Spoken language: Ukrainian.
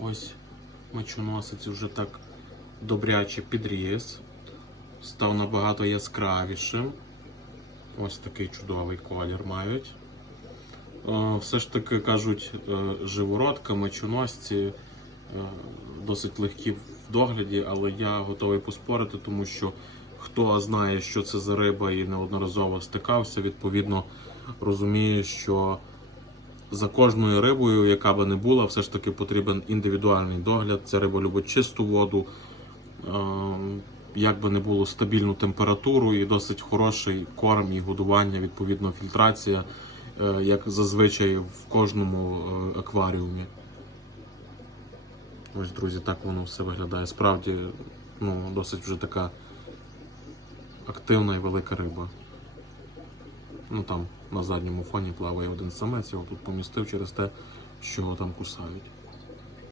Ось мечоносець вже так добряче підріс. Став набагато яскравішим. Ось такий чудовий колір мають. Е, Все ж таки кажуть, е, живородка, мечоносці е, досить легкі в догляді, але я готовий поспорити, тому що хто знає, що це за риба і неодноразово стикався, відповідно розуміє, що за кожною рибою, яка би не була, все ж таки потрібен індивідуальний догляд. Ця риба любить чисту воду, е, як би не було стабільну температуру і досить хороший корм і годування, відповідно, фільтрація, е, як зазвичай в кожному е, акваріумі. Ось, друзі, так воно все виглядає. Справді, ну, досить вже така активна і велика риба. Ну там на задньому фоні плаває один самець, його тут помістив через те, що його там кусають.